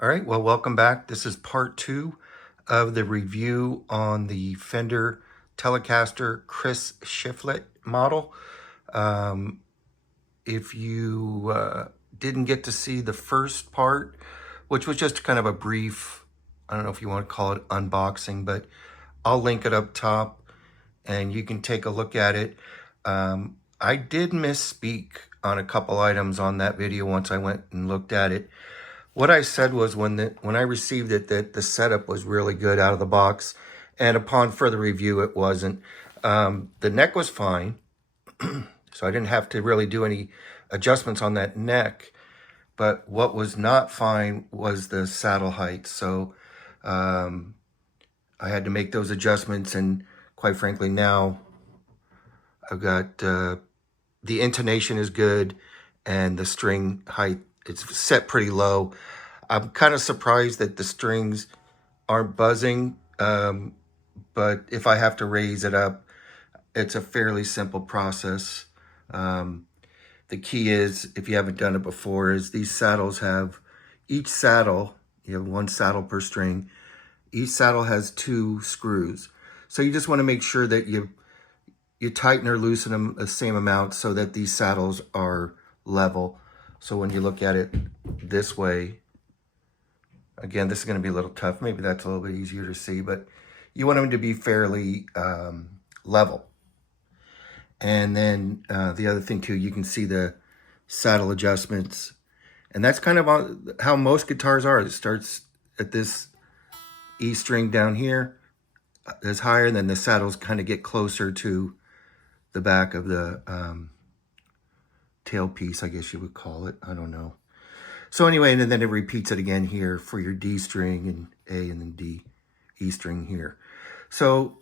All right, well, welcome back. This is part 2 of the review on the Fender Telecaster Chris Shiflette model. Um, if you didn't get to see the first part, which was just kind of a brief, I don't know if you want to call it unboxing, but I'll link it up top and you can take a look at it. I did misspeak on a couple items on that video once I went and looked at it. What I said was when I received it that the setup was really good out of the box, and upon further review it wasn't. The neck was fine, so I didn't have to really do any adjustments on that neck. But what was not fine was the saddle height. So I had to make those adjustments, and quite frankly now I've got the intonation is good and the string height, it's set pretty low. I'm kind of surprised that the strings aren't buzzing, but if I have to raise it up, it's a fairly simple process. The key is, if you haven't done it before, is these saddles have, each saddle, you have one saddle per string, each saddle has 2 screws. So you just want to make sure that you tighten or loosen them the same amount so that these saddles are level. So when you look at it this way, again, this is going to be a little tough. Maybe that's a little bit easier to see, but you want them to be fairly level. And then the other thing too, you can see the saddle adjustments. And that's kind of how most guitars are. It starts at this E string down here, is higher, and then the saddles kind of get closer to the back of the tailpiece, I guess you would call it. I don't know. So anyway, and then it repeats it again here for your D string and A, and then D, E string here. So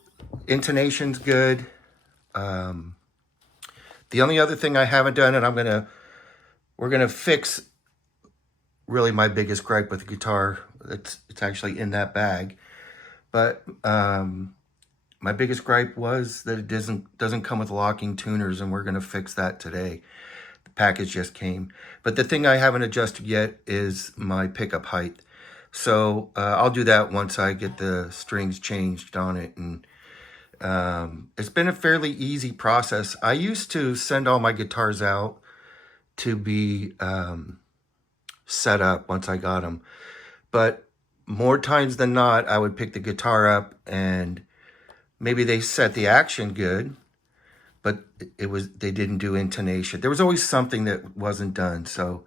intonation's good. The only other thing I haven't done, and we're gonna fix really my biggest gripe with the guitar. It's actually in that bag, but my biggest gripe was that it doesn't come with locking tuners, and we're gonna fix that today. The package just came, but the thing I haven't adjusted yet is my pickup height. So I'll do that once I get the strings changed on it, and it's been a fairly easy process. I used to send all my guitars out to be set up once I got them, but more times than not, I would pick the guitar up and maybe they set the action good, but they didn't do intonation. There was always something that wasn't done. So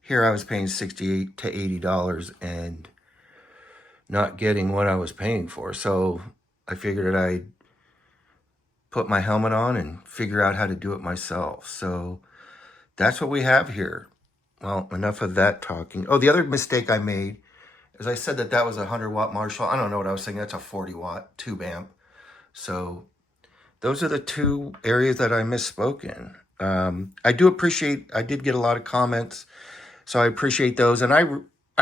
here I was paying $68 to $80 and not getting what I was paying for. So I figured I'd put my helmet on and figure out how to do it myself. So that's what we have here. Well, enough of that talking. Oh, the other mistake I made is I said that was a 100-watt Marshall. I don't know what I was saying. That's a 40-watt tube amp. So those are the 2 areas that I misspoke in. I did get a lot of comments, so I appreciate those. And I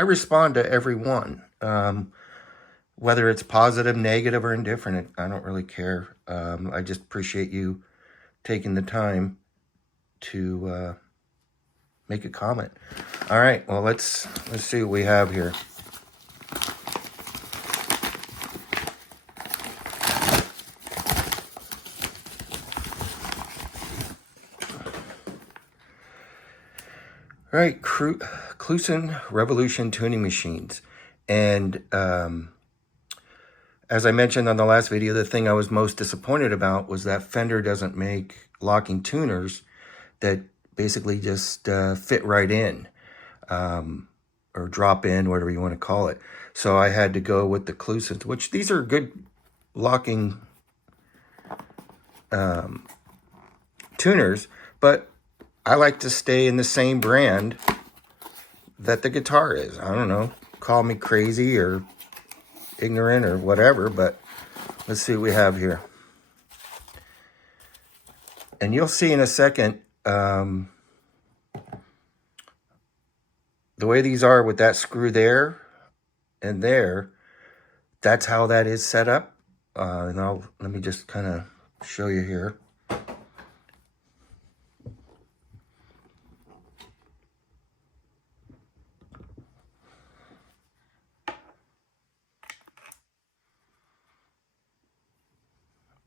respond to every one. Whether it's positive, negative, or indifferent, I don't really care. I just appreciate you taking the time to make a comment. All right, well, let's see what we have here. All right, Kluson Revolution tuning machines. And as I mentioned on the last video, the thing I was most disappointed about was that Fender doesn't make locking tuners that basically just fit right in, or drop in, whatever you want to call it. So I had to go with the Klusons, which these are good locking tuners, but I like to stay in the same brand that the guitar is. I don't know, call me crazy or ignorant or whatever, but let's see what we have here. And you'll see in a second, the way these are with that screw there and there, that's how that is set up. And let me just kind of show you here.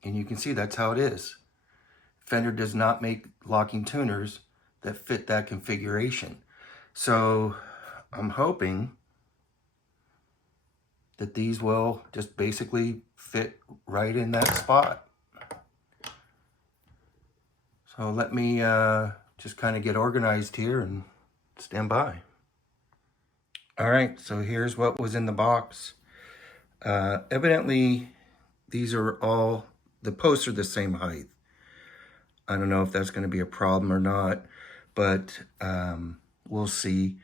And you can see that's how it is. Fender does not make locking tuners that fit that configuration. So I'm hoping that these will just basically fit right in that spot. So let me just kind of get organized here and stand by. All right, so here's what was in the box. Evidently, these are all, the posts are the same height. I don't know if that's going to be a problem or not, but we'll see.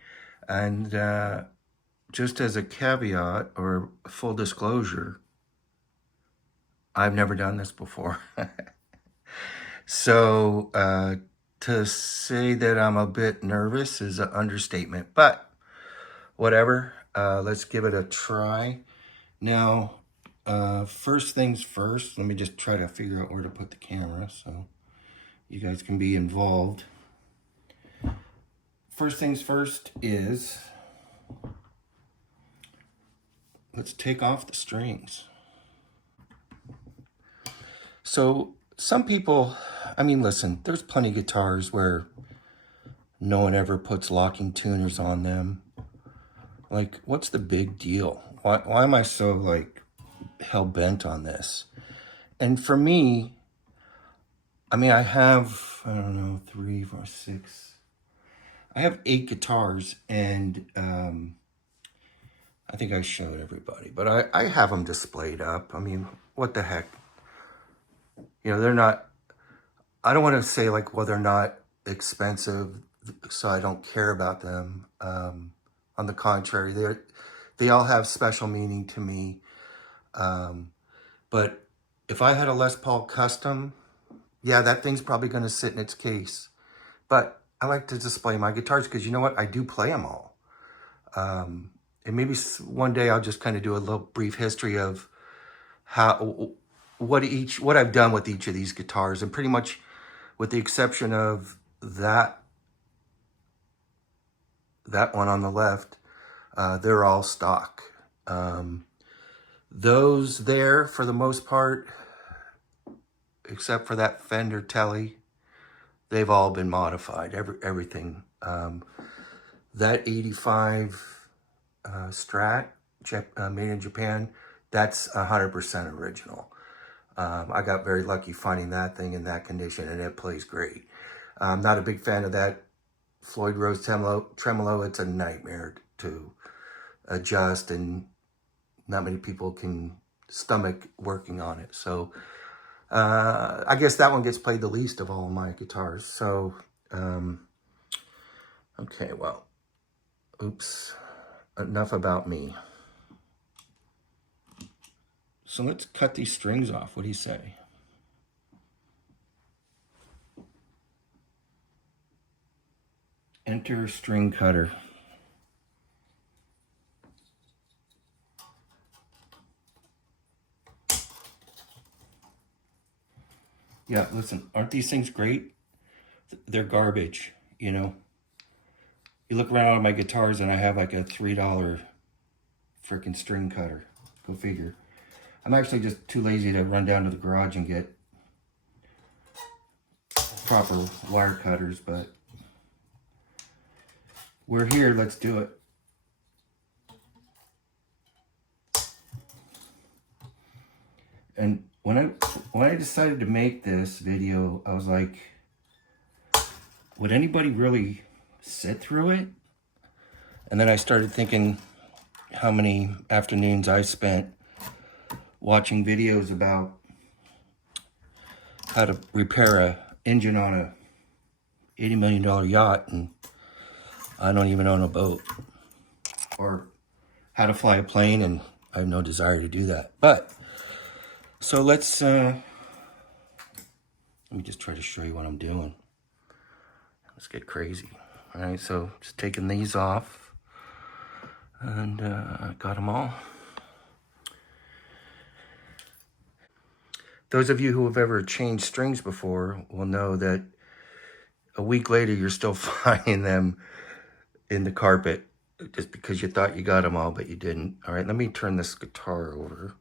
And just as a caveat or full disclosure, I've never done this before. So to say that I'm a bit nervous is an understatement, but whatever. Let's give it a try. Now, first things first, let me just try to figure out where to put the camera so you guys can be involved. First things first is, let's take off the strings. So some people, I mean, listen, there's plenty of guitars where no one ever puts locking tuners on them. Like, what's the big deal? Why am I so, like, hell-bent on this? And for me, I mean, I have, I don't know, 3, 4, 6. I have 8 guitars, and I think I showed everybody. But I have them displayed up. I mean, what the heck? You know, they're not, I don't want to say, like, well, they're not expensive, so I don't care about them. On the contrary, they all have special meaning to me. But if I had a Les Paul Custom, yeah, that thing's probably going to sit in its case. But I like to display my guitars because, you know what, I do play them all. And maybe one day I'll just kind of do a little brief history of what I've done with each of these guitars, and pretty much with the exception of that one on the left, they're all stock. Those there, for the most part, except for that Fender Tele, they've all been modified, everything. That 85 Strat, made in Japan, that's 100% original. I got very lucky finding that thing in that condition, and it plays great. I'm not a big fan of that Floyd Rose tremolo. It's a nightmare to adjust, and not many people can stomach working on it. So I guess that one gets played the least of all of my guitars. So, okay, well, oops, enough about me. So let's cut these strings off. What do you say? Enter string cutter. Yeah, listen, aren't these things great? They're garbage, you know? You look around on my guitars and I have like a $3 freaking string cutter. Go figure. I'm actually just too lazy to run down to the garage and get proper wire cutters, but we're here, let's do it. And when I decided to make this video, I was like, would anybody really sit through it? And then I started thinking how many afternoons I spent watching videos about how to repair an engine on a $80 million yacht, and I don't even own a boat. Or how to fly a plane, and I have no desire to do that. But, so let me just try to show you what I'm doing. Let's get crazy. All right, so just taking these off, and I got them all. Those of you who have ever changed strings before will know that a week later you're still finding them in the carpet just because you thought you got them all, but you didn't. All right, let me turn this guitar over.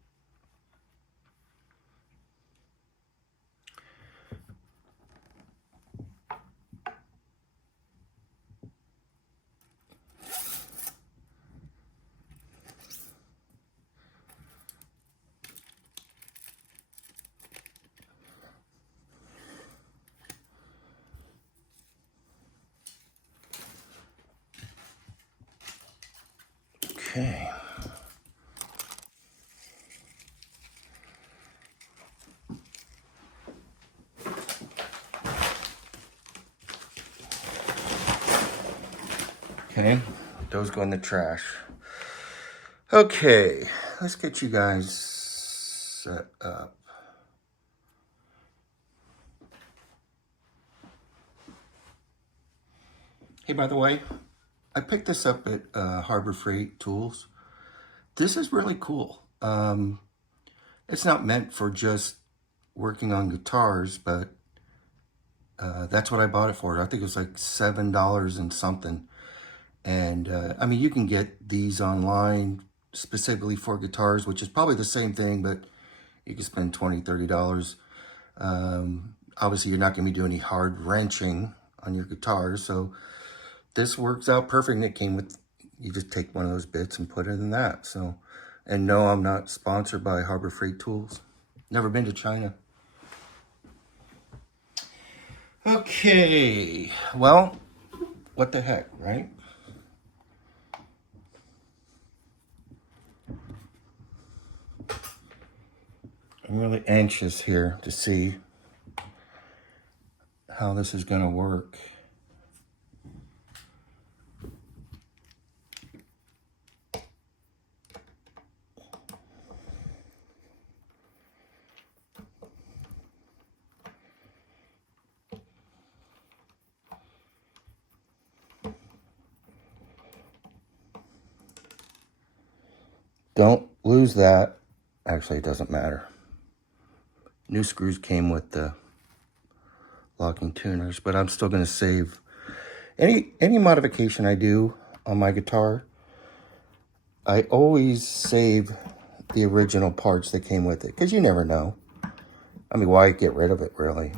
Okay. Okay, those go in the trash. Okay, let's get you guys set up. Hey, by the way, I picked this up at Harbor Freight Tools. This is really cool. It's not meant for just working on guitars, but that's what I bought it for. I think it was like $7 and something. And I mean, you can get these online specifically for guitars, which is probably the same thing, but you can spend $20, $30. Obviously, you're not going to be doing any hard wrenching on your guitars, so this works out perfect. And it came with, you just take one of those bits and put it in that. So, and no, I'm not sponsored by Harbor Freight Tools. Never been to China. Okay, well, what the heck, right? I'm really anxious here to see how this is going to work. Don't lose that. Actually, it doesn't matter. New screws came with the locking tuners, but I'm still going to save any modification I do on my guitar. I always save the original parts that came with it, because you never know. I mean, why get rid of it, really?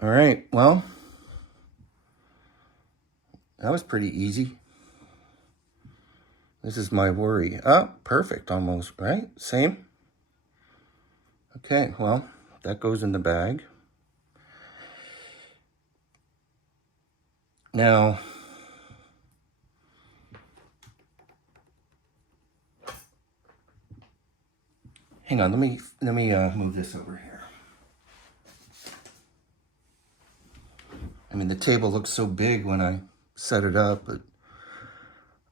All right, well, that was pretty easy. This is my worry. Oh, perfect, almost, right? Same. Okay, well, that goes in the bag. Now, hang on, let me move this over here. I mean, the table looks so big when I set it up, but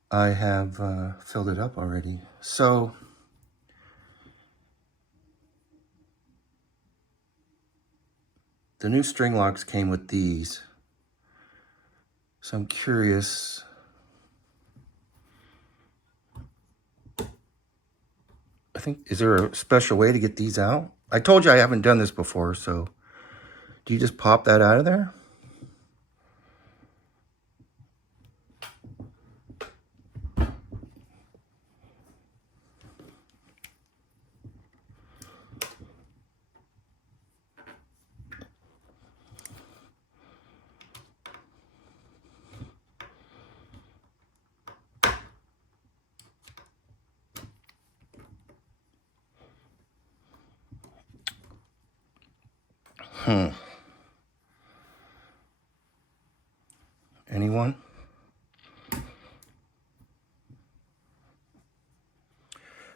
I have filled it up already. So, the new string locks came with these. So I'm curious. I think, is there a special way to get these out? I told you I haven't done this before, so do you just pop that out of there? Anyone?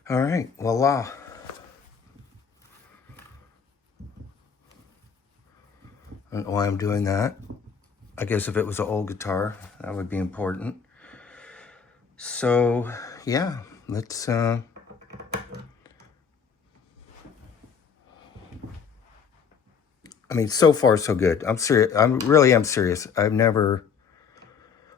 All right, voila. I don't know why I'm doing that. I guess if it was an old guitar, that would be important. So, yeah, let's... I mean, so far, so good. I'm serious. I really am serious. I've never...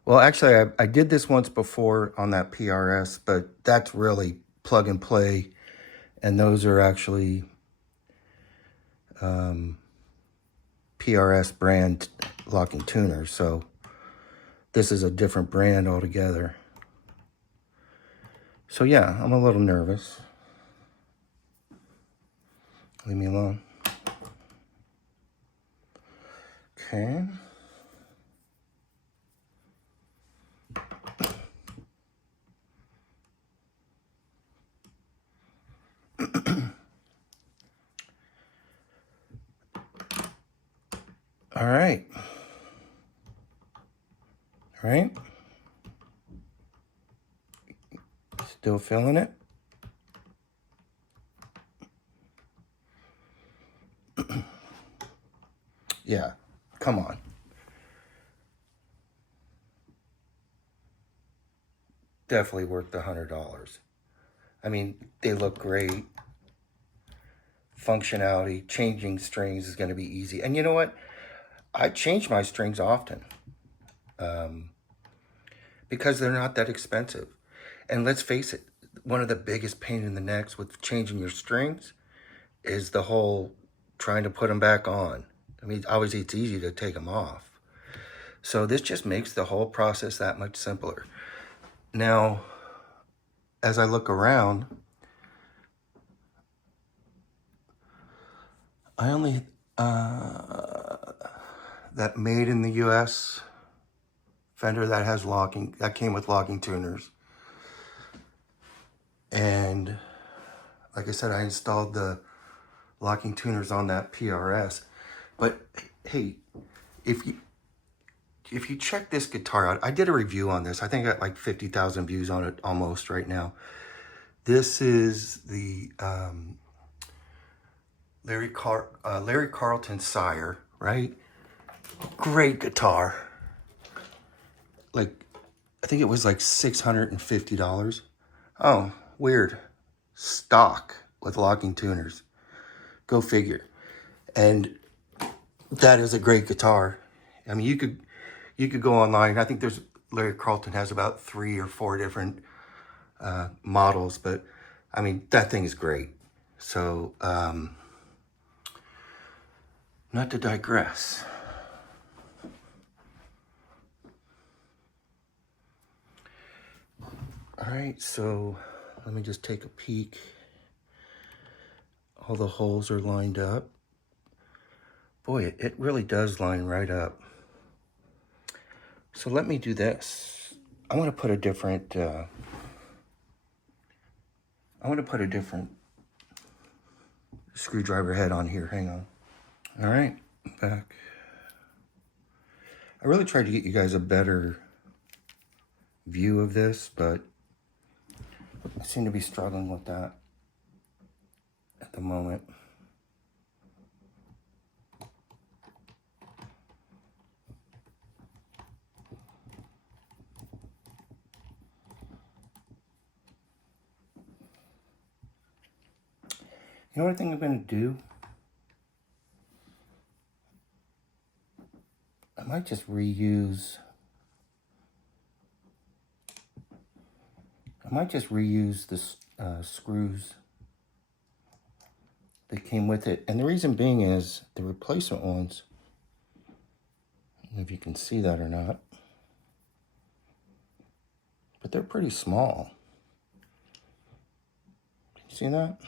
Well, actually, I did this once before on that PRS, but that's really plug and play. And those are actually PRS brand locking tuners. So this is a different brand altogether. So yeah, I'm a little nervous. Leave me alone. Okay. All right. All right. Still feeling it. Yeah, come on. Definitely worth the $100. I mean, they look great. Functionality, changing strings is going to be easy. And you know what? I change my strings often because they're not that expensive. And let's face it, one of the biggest pain in the necks with changing your strings is the whole trying to put them back on. I mean, obviously it's easy to take them off. So this just makes the whole process that much simpler. Now, as I look around, I only, that made in the US Fender that has locking, that came with locking tuners. And like I said, I installed the locking tuners on that PRS. But hey, if you check this guitar out, I did a review on this. I think I got like 50,000 views on it almost right now. This is the Larry Carlton Sire, right? Great guitar. Like, I think it was like $650. Oh, weird. Stock with locking tuners. Go figure. And that is a great guitar. I mean, you could go online. I think there's Larry Carlton has about 3 or 4 different models, but I mean, that thing is great. So, not to digress. All right, so let me just take a peek. All the holes are lined up. Boy, it really does line right up. So let me do this. I want to put a different screwdriver head on here. Hang on. All right, back. I really tried to get you guys a better view of this, but I seem to be struggling with that at the moment. You know what I think I'm going to do? I might just reuse the screws that came with it. And the reason being is the replacement ones, I don't know if you can see that or not, but they're pretty small. Can you see that?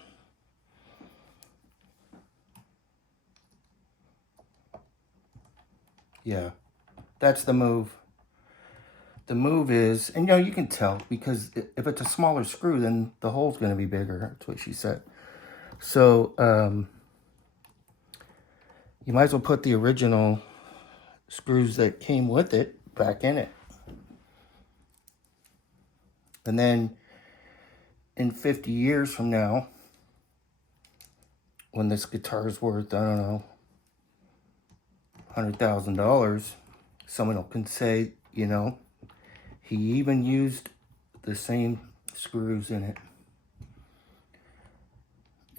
Yeah, that's the move. The move is, and you can tell because if it's a smaller screw, then the hole's going to be bigger. That's what she said. So you might as well put the original screws that came with it back in it. And then in 50 years from now, when this guitar is worth, I don't know, $100,000, someone can say, he even used the same screws in it.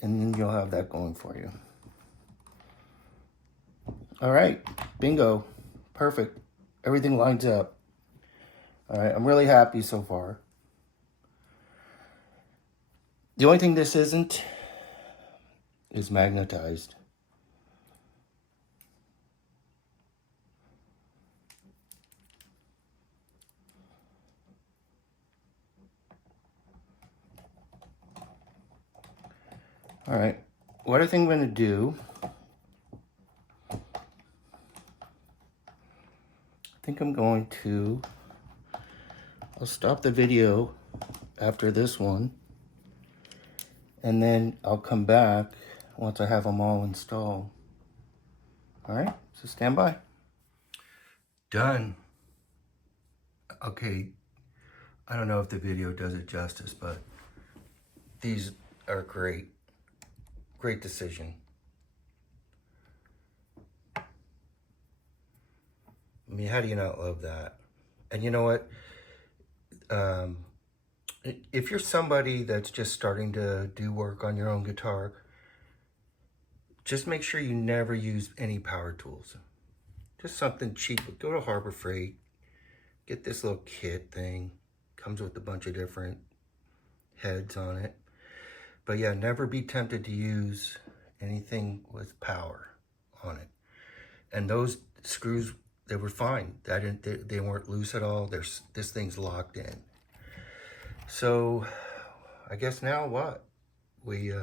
And then you'll have that going for you. All right, bingo, perfect. Everything lines up. All right, I'm really happy so far. The only thing this isn't is magnetized. All right, what I think I'm going to do, I'll stop the video after this one, and then I'll come back once I have them all installed. All right, so stand by. Done. Okay, I don't know if the video does it justice, but these are great. Great decision. I mean, how do you not love that? And you know what? If you're somebody that's just starting to do work on your own guitar, just make sure you never use any power tools. Just something cheap. Go to Harbor Freight. Get this little kit thing. Comes with a bunch of different heads on it. But yeah, never be tempted to use anything with power on it. And those screws, they were fine. They weren't loose at all. This thing's locked in. So I guess now what? We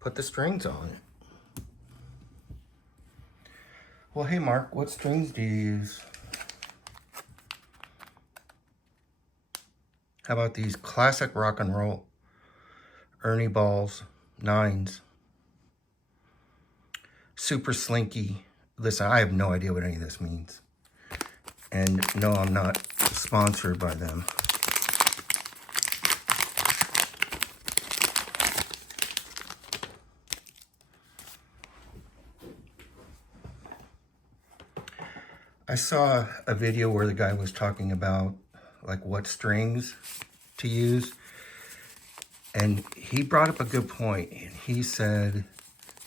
put the strings on it. Well, hey Mark, what strings do you use? How about these classic rock and roll Ernie Balls 9s? Super slinky. Listen, I have no idea what any of this means. And no, I'm not sponsored by them. I saw a video where the guy was talking about like what strings to use. And he brought up a good point. And he said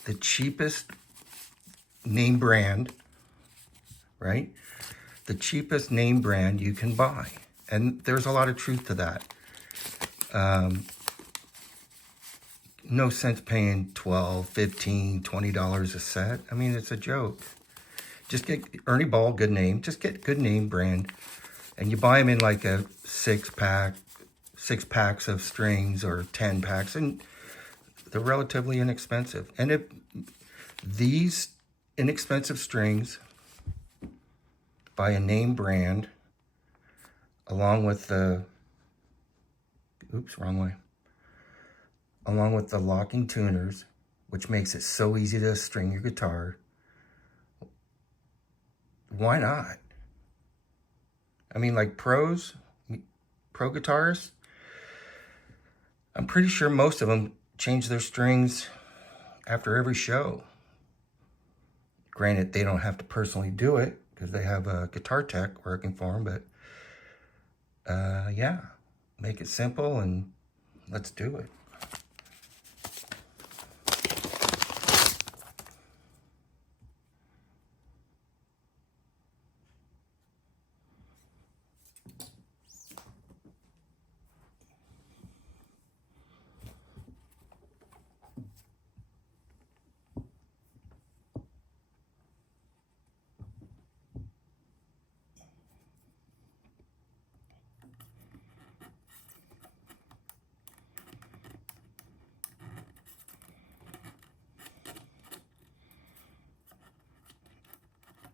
the cheapest name brand, right? The cheapest name brand you can buy. And there's a lot of truth to that. No sense paying $12, $15, $20 a set. I mean, it's a joke. Just get Ernie Ball, good name. Just get good name brand. And you buy them in like a 6-pack, 6 packs of strings or 10 packs. And they're relatively inexpensive. And if these inexpensive strings by a name brand, along with the, oops, wrong way. Along with the locking tuners, which makes it so easy to string your guitar, why not? I mean, like pro guitarists, I'm pretty sure most of them change their strings after every show. Granted, they don't have to personally do it because they have a guitar tech working for them, but yeah, make it simple and let's do it.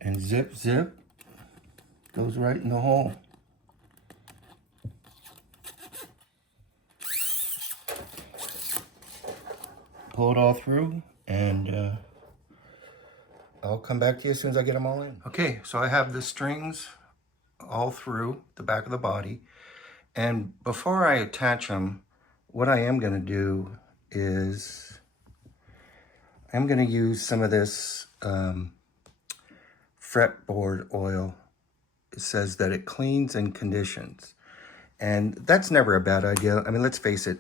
And zip, zip, goes right in the hole. Pull it all through, and I'll come back to you as soon as I get them all in. Okay, so I have the strings all through the back of the body. And before I attach them, what I am gonna do is I'm gonna use some of this fretboard oil. It says that it cleans and conditions. And that's never a bad idea. I mean, let's face it.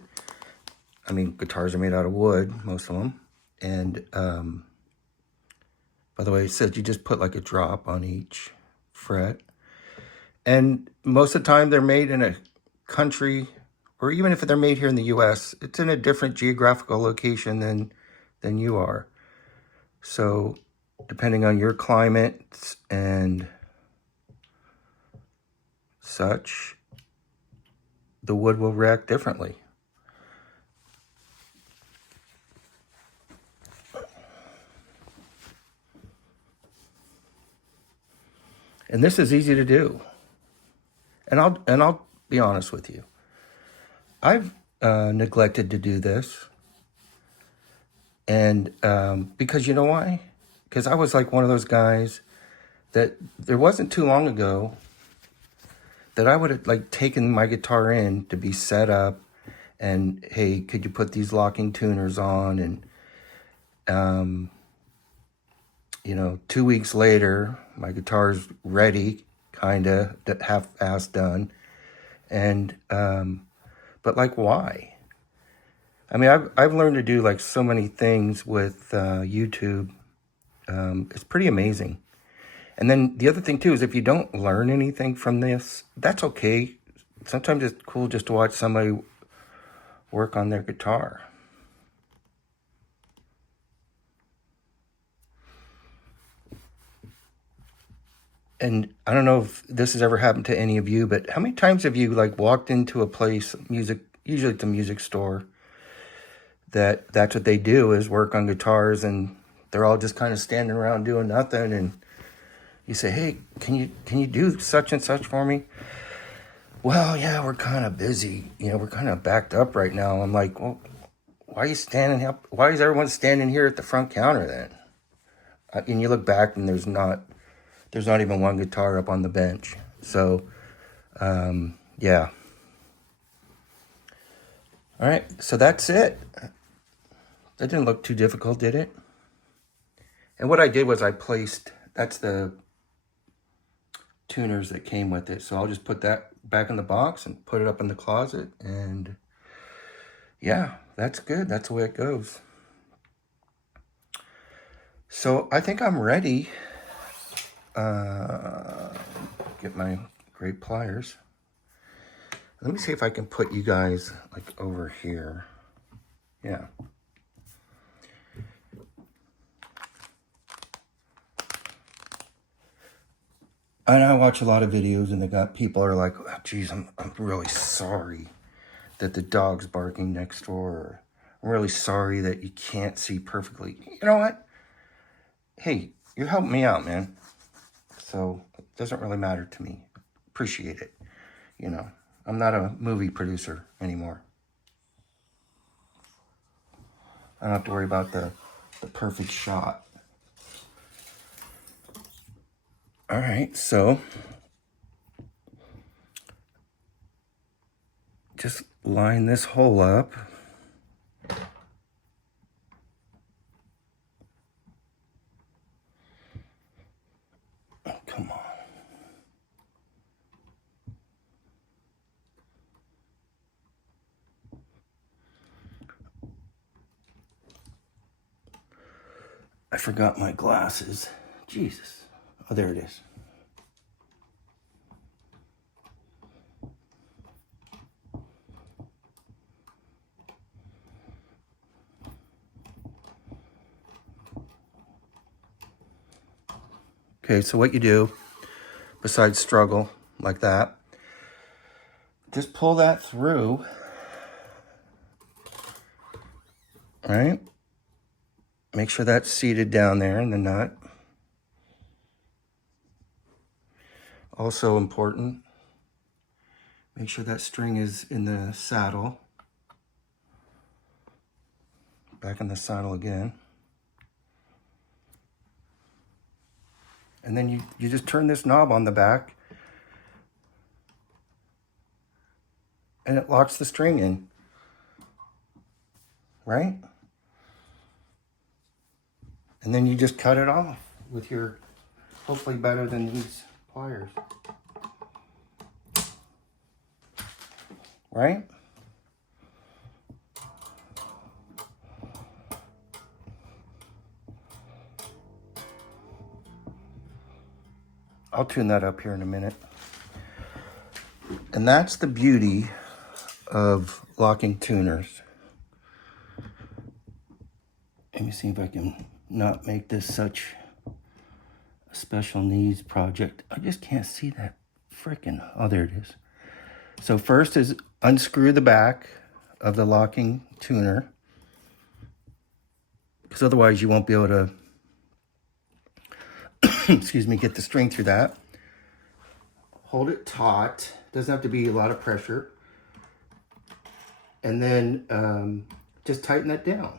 I mean, guitars are made out of wood, most of them. And by the way, it says you just put like a drop on each fret. And most of the time they're made in a country, or even if they're made here in the US, it's in a different geographical location than you are. So depending on your climate and such, the wood will react differently. And this is easy to do. And I'll be honest with you. I've neglected to do this. And because you know why? Because I was like one of those guys that there wasn't too long ago, that I would have like taken my guitar in to be set up, and hey, could you put these locking tuners on? And you know, 2 weeks later, my guitar's ready, kinda half-assed done, and but like, why? I mean, I've learned to do like so many things with YouTube. It's pretty amazing. And then the other thing too is if you don't learn anything from this, that's okay. Sometimes it's cool just to watch somebody work on their guitar. And I don't know if this has ever happened to any of you, but how many times have you like walked into a place, usually it's a music store, that's what they do is work on guitars, and they're all just kind of standing around doing nothing, and you say, hey, can you do such and such for me? Well, yeah, we're kind of busy. You know, we're kind of backed up right now. I'm like, well, why are you standing up? Why is everyone standing here at the front counter then? And you look back and there's not even one guitar up on the bench. So, yeah. All right, so that's it. That didn't look too difficult, did it? And what I did was that's the tuners that came with it. So I'll just put that back in the box and put it up in the closet. And yeah, that's good. That's the way it goes. So I think I'm ready. Get my great pliers. Let me see if I can put you guys like over here. Yeah. And I watch a lot of videos, and people are like, oh, geez, I'm really sorry that the dog's barking next door. Or, I'm really sorry that you can't see perfectly. You know what? Hey, you're helping me out, man. So it doesn't really matter to me. Appreciate it. You know, I'm not a movie producer anymore. I don't have to worry about the perfect shot. All right, so just line this hole up. Oh, come on. I forgot my glasses. Jesus. Oh, there it is. Okay, so what you do, besides struggle like that, just pull that through, all right? Make sure that's seated down there in the nut. Also important, make sure that string is in the saddle. Back in the saddle again. And then you just turn this knob on the back, and it locks the string in, right? And then you just cut it off with your, hopefully better than these pliers, right? I'll tune that up here in a minute. And that's the beauty of locking tuners. Let me see if I can not make this such a special needs project. I just can't see that frickin', oh, there it is. So first is unscrew the back of the locking tuner, because otherwise you won't be able to excuse me, get the string through that. Hold it taut. Doesn't have to be a lot of pressure. And then just tighten that down.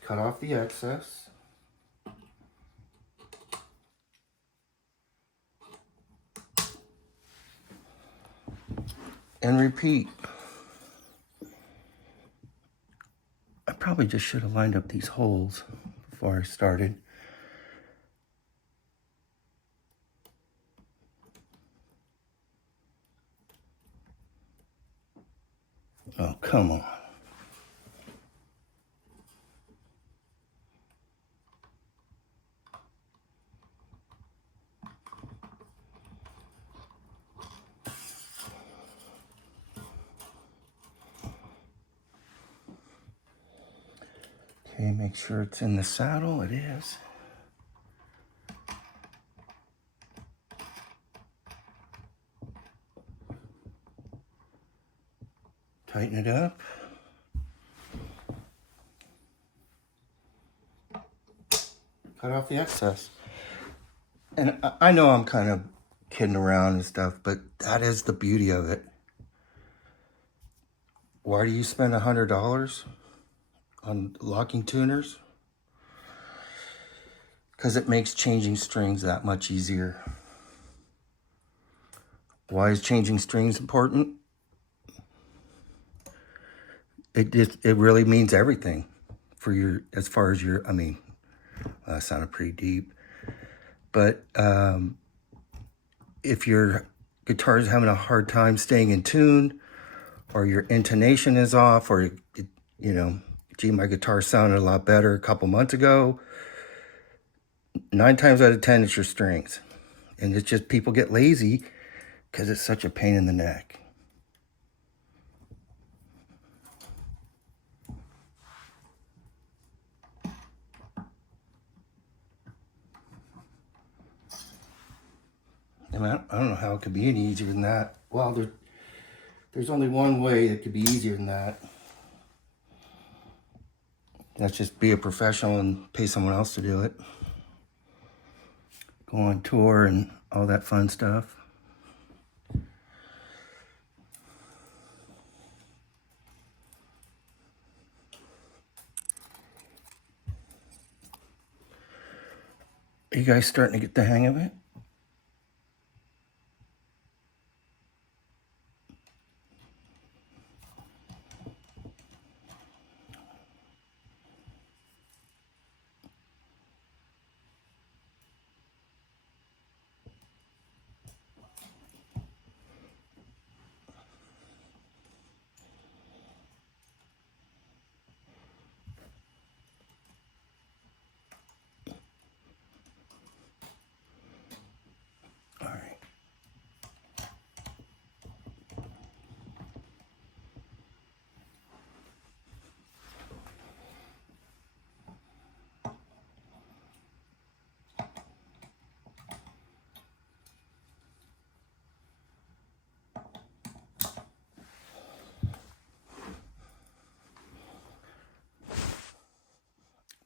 Cut off the excess. and repeat. I probably just should have lined up these holes before I started. Oh, come on. Okay, make sure it's in the saddle. It is. Tighten it up. Cut off the excess. And I know I'm kind of kidding around and stuff, but that is the beauty of it. Why do you spend $100 on locking tuners? Because it makes changing strings that much easier. Why is changing strings important? It really means everything for your, as far as your, I mean, that sounded pretty deep. But if your guitar is having a hard time staying in tune, or your intonation is off, or, you know, gee, my guitar sounded a lot better a couple months ago, 9 times out of 10, it's your strings. And it's just people get lazy because it's such a pain in the neck. I mean, I don't know how it could be any easier than that. Well, there's only one way it could be easier than that. That's just be a professional and pay someone else to do it. Go on tour and all that fun stuff. Are you guys starting to get the hang of it? All right.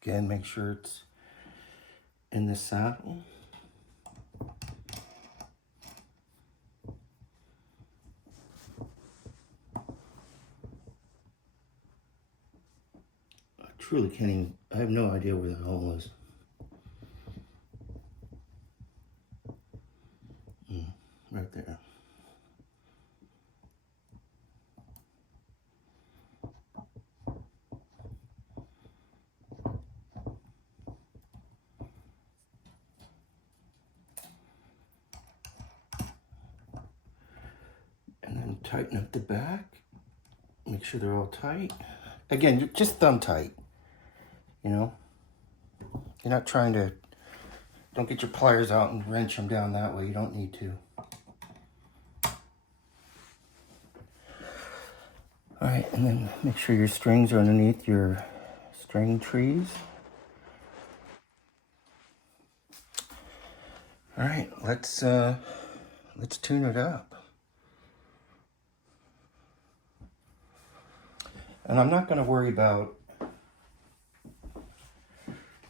Again, make sure it's in the saddle. I truly can't even, I have no idea where the hole is. Right there. And then tighten up the back. Make sure they're all tight. Again, just thumb tight, you know? You're not trying to, don't get your pliers out and wrench them down that way. You don't need to. All right, and then make sure your strings are underneath your string trees. All right, let's tune it up. And I'm not going to worry about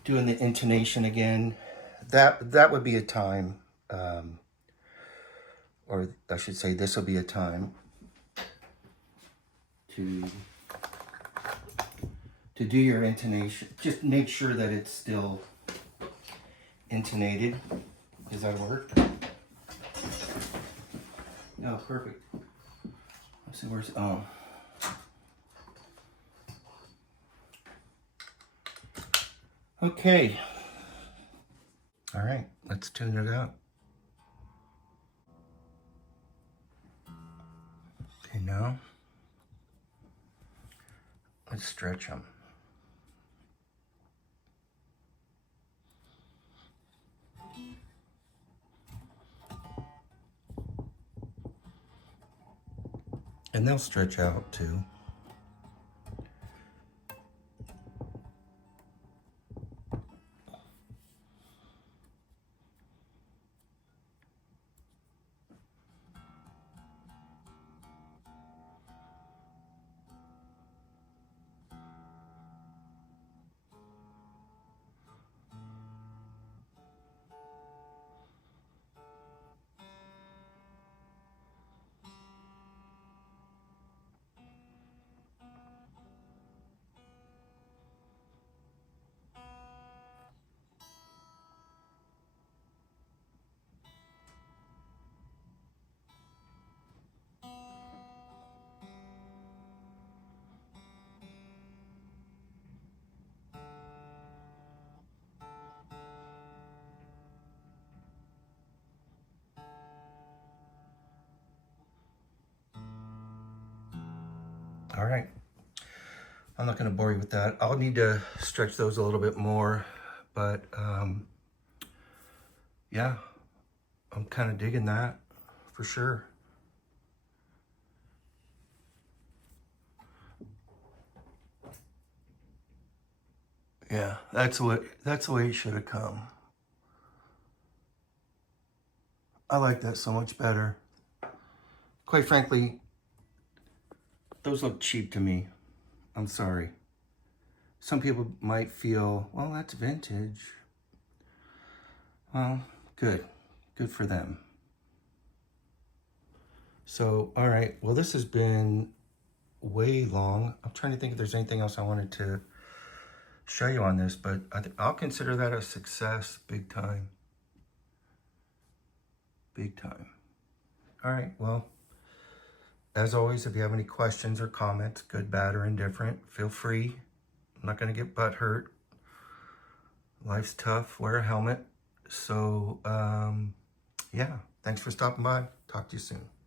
doing the intonation again. That would be a time, or I should say this will be a time to do your intonation. Just make sure that it's still intonated. Does that work? No, perfect. Let's see, where's, oh. Okay. All right, let's tune it up. Okay, now, let's stretch them. And they'll stretch out too. All right. I'm not going to bore you with that. I'll need to stretch those a little bit more, but yeah, I'm kind of digging that for sure. Yeah, that's the way it should have come. I like that so much better. Quite frankly, those look cheap to me. I'm sorry. Some people might feel, well, that's vintage. Well, good. Good for them. So, all right. Well, this has been way long. I'm trying to think if there's anything else I wanted to show you on this, but I'll consider that a success, big time. Big time. All right. Well, as always, if you have any questions or comments, good, bad, or indifferent, feel free. I'm not going to get butt hurt. Life's tough. Wear a helmet. So, yeah, thanks for stopping by. Talk to you soon.